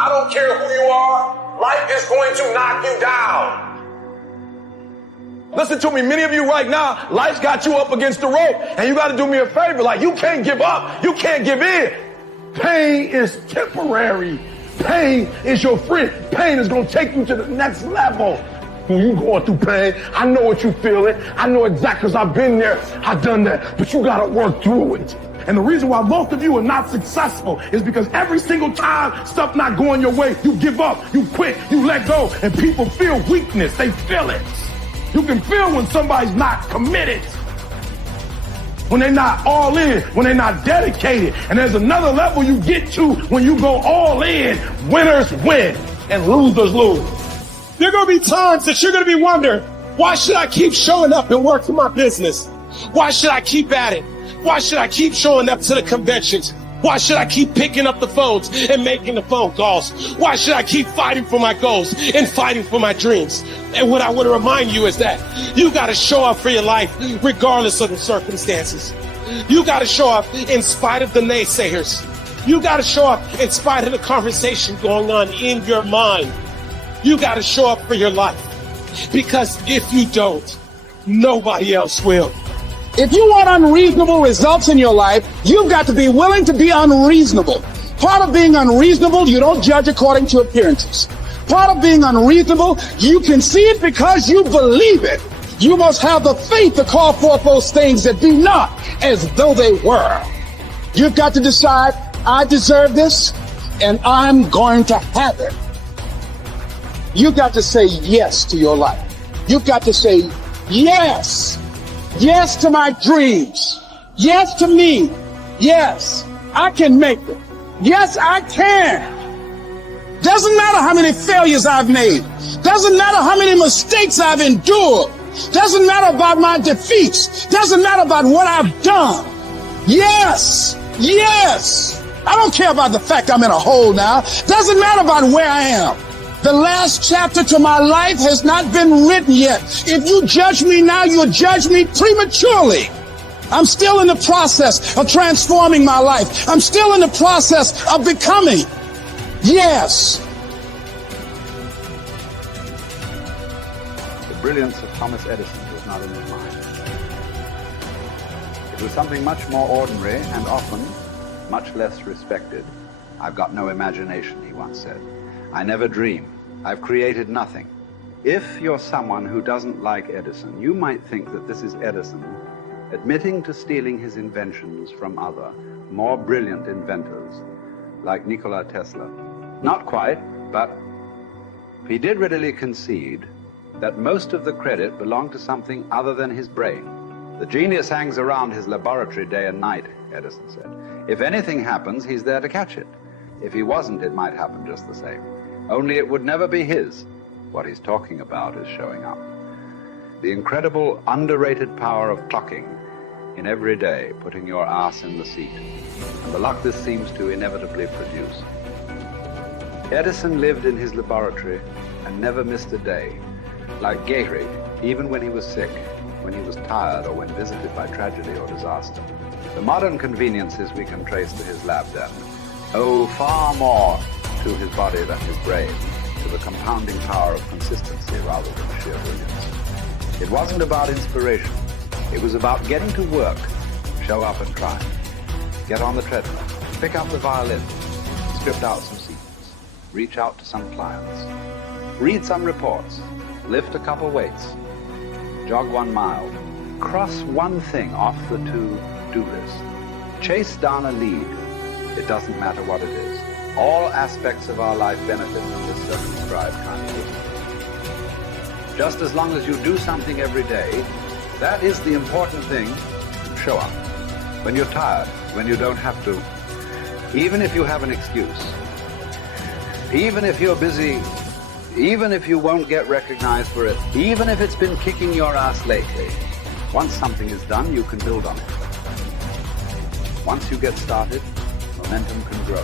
I don't care who you are. Life is going to knock you down. Listen to me, many of you right now, life's got you up against the rope, and you got to do me a favor. Like, you can't give up. You can't give in. Pain is temporary. Pain is your friend. Pain is going to take you to the next level. When you going through pain, I know what you feeling. I know exactly, because I've been there. I've done that. But you got to work through it. And the reason why most of you are not successful is because every single time stuff not going your way, you give up, you quit, you let go, and people feel weakness. They feel it. You can feel when somebody's not committed, when they're not all in, when they're not dedicated. And there's another level you get to when you go all in. Winners win and losers lose. There are going to be times that you're going to be wondering, why should I keep showing up and work for my business? Why should I keep at it? Why should I keep showing up to the conventions? Why should I keep picking up the phones and making the phone calls? Why should I keep fighting for my goals and fighting for my dreams? And what I want to remind you is that you got to show up for your life regardless of the circumstances. You got to show up in spite of the naysayers. You got to show up in spite of the conversation going on in your mind. You got to show up for your life, because if you don't, nobody else will. If you want unreasonable results in your life, you've got to be willing to be unreasonable. Part of being unreasonable, you don't judge according to appearances. Part of being unreasonable, you can see it because you believe it. You must have the faith to call forth those things that be not as though they were. You've got to decide, I deserve this, and I'm going to have it. You've got to say yes to your life. You've got to say yes. Yes to my dreams. Yes to me. Yes, I can make it. Yes, I can. Doesn't matter how many failures I've made. Doesn't matter how many mistakes I've endured. Doesn't matter about my defeats. Doesn't matter about what I've done. Yes, yes. I don't care about the fact I'm in a hole now. Doesn't matter about where I am. The last chapter to my life has not been written yet. If you judge me now, you'll judge me prematurely. I'm still in the process of transforming my life. I'm still in the process of becoming. Yes. The brilliance of Thomas Edison was not in his mind. It was something much more ordinary and often much less respected. I've got no imagination, he once said. I never dream. I've created nothing. If you're someone who doesn't like Edison, you might think that this is Edison admitting to stealing his inventions from other, more brilliant inventors, like Nikola Tesla. Not quite, but he did readily concede that most of the credit belonged to something other than his brain. The genius hangs around his laboratory day and night, Edison said. If anything happens, he's there to catch it. If he wasn't, it might happen just the same. Only it would never be his. What he's talking about is showing up. The incredible, underrated power of clocking in every day, putting your ass in the seat, and the luck this seems to inevitably produce. Edison lived in his laboratory and never missed a day. Like Gehrig, even when he was sick, when he was tired, or when visited by tragedy or disaster. The modern conveniences we can trace to his lab den owe far more to his body than his brain, to the compounding power of consistency rather than sheer brilliance. It wasn't about inspiration. It was about getting to work, show up and try. Get on the treadmill, pick up the violin, script out some sequence, reach out to some clients, read some reports, lift a couple weights, jog 1 mile, cross one thing off the to-do list, chase down a lead. It doesn't matter what it is. All aspects of our life benefit from this circumscribed kind of living. Just as long as you do something every day, that is the important thing. Show up. When you're tired, when you don't have to, even if you have an excuse, even if you're busy, even if you won't get recognized for it, even if it's been kicking your ass lately, once something is done, you can build on it. Once you get started, momentum can grow.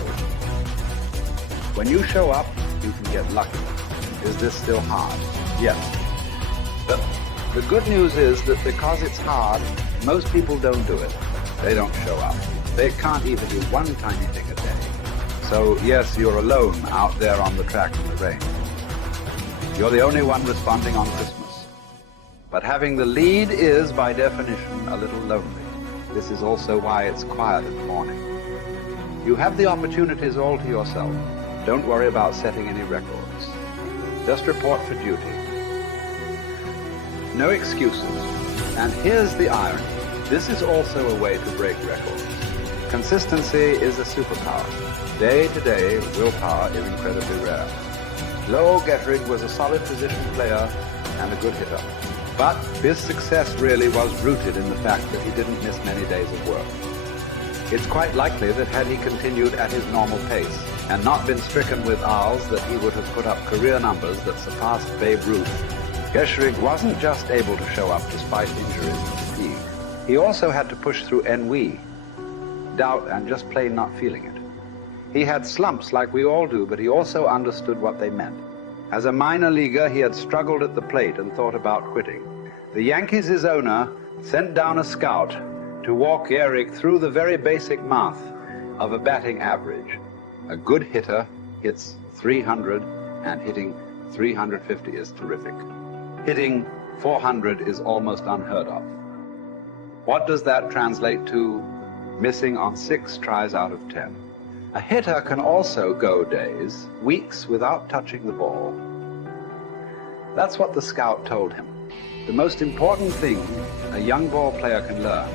When you show up, you can get lucky. Is this still hard? Yes. But the good news is that because it's hard, most people don't do it. They don't show up. They can't even do one tiny thing a day. So yes, you're alone out there on the track in the rain. You're the only one responding on Christmas. But having the lead is, by definition, a little lonely. This is also why it's quiet in the morning. You have the opportunities all to yourself. Don't worry about setting any records. Just report for duty. No excuses. And here's the irony. This is also a way to break records. Consistency is a superpower. Day to day, willpower is incredibly rare. Lowell Gettrig was a solid position player and a good hitter. But his success really was rooted in the fact that he didn't miss many days of work. It's quite likely that had he continued at his normal pace and not been stricken with R's, that he would have put up career numbers that surpassed Babe Ruth. Gettrig wasn't just able to show up despite injuries and fatigue. He also had to push through ennui, doubt, and just plain not feeling it. He had slumps like we all do, but he also understood what they meant. As a minor leaguer, he had struggled at the plate and thought about quitting. The Yankees' owner sent down a scout to walk Gehrig through the very basic math of a batting average. A good hitter hits 300, and hitting 350 is terrific. Hitting 400 is almost unheard of. What does that translate to? Missing on 6 tries out of 10. A hitter can also go days, weeks without touching the ball. That's what the scout told him. The most important thing a young ball player can learn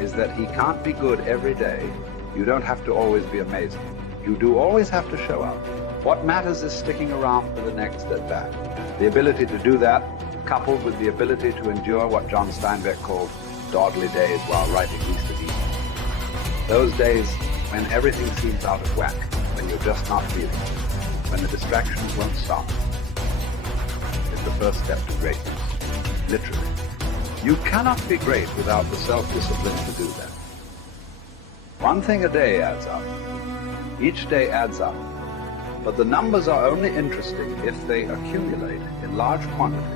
is that he can't be good every day. You don't have to always be amazing. You do always have to show up. What matters is sticking around for the next at-bat. The ability to do that, coupled with the ability to endure what John Steinbeck called dogly days while writing East of Eden. Those days when everything seems out of whack, when you're just not feeling it, when the distractions won't stop, is the first step to greatness. Literally. You cannot be great without the self-discipline to do that. One thing a day adds up. Each day adds up. But the numbers are only interesting if they accumulate in large quantities.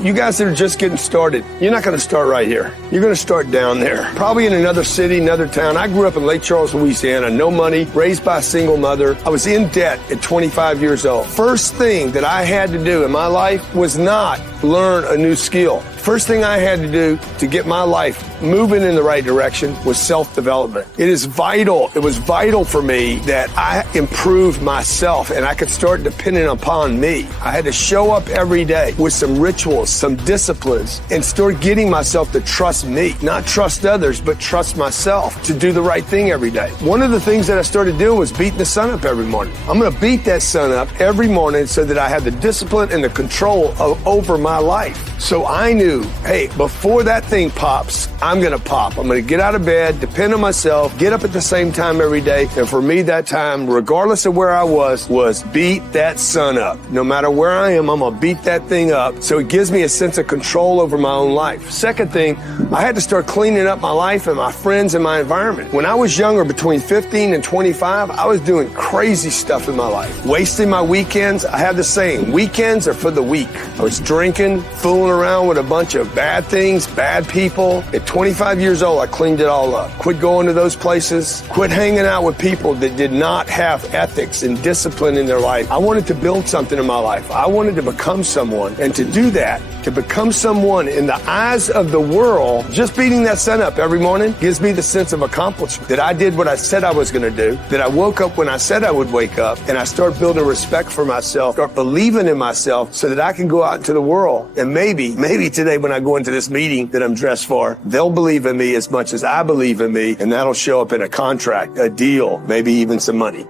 You guys that are just getting started, you're not going to start right here. You're going to start down there, probably in another city, another town. I grew up in Lake Charles, Louisiana, no money, raised by a single mother. I was in debt at 25 years old. First thing that I had to do in my life was not learn a new skill. First thing I had to do to get my life moving in the right direction was self-development. It is vital. It was vital for me that I improved myself and I could start depending upon me. I had to show up every day with some rituals, some disciplines, and start getting myself to trust me, not trust others, but trust myself to do the right thing every day. One of the things that I started doing was beating the sun up every morning. I'm going to beat that sun up every morning so that I have the discipline and the control over my life. So I knew, hey, before that thing pops, I'm going to pop. I'm going to get out of bed, depend on myself, get up at the same time every day. And for me, that time, regardless of where I was beat that sun up. No matter where I am, I'm going to beat that thing up. So it gives me a sense of control over my own life. Second thing, I had to start cleaning up my life and my friends and my environment. When I was younger, between 15 and 25, I was doing crazy stuff in my life. Wasting my weekends. I have the saying, weekends are for the weak. I was drinking, fooling around with a bunch of bad things, bad people. At 25 years old, I cleaned it all up. Quit going to those places. Quit hanging out with people that did not have ethics and discipline in their life. I wanted to build something in my life. I wanted to become someone. And to do that, to become someone in the eyes of the world, just beating that sun up every morning gives me the sense of accomplishment that I did what I said I was going to do, that I woke up when I said I would wake up, and I start building respect for myself, start believing in myself so that I can go out into the world. And maybe today when I go into this meeting that I'm dressed for, they'll believe in me as much as I believe in me, and that'll show up in a contract, a deal, maybe even some money.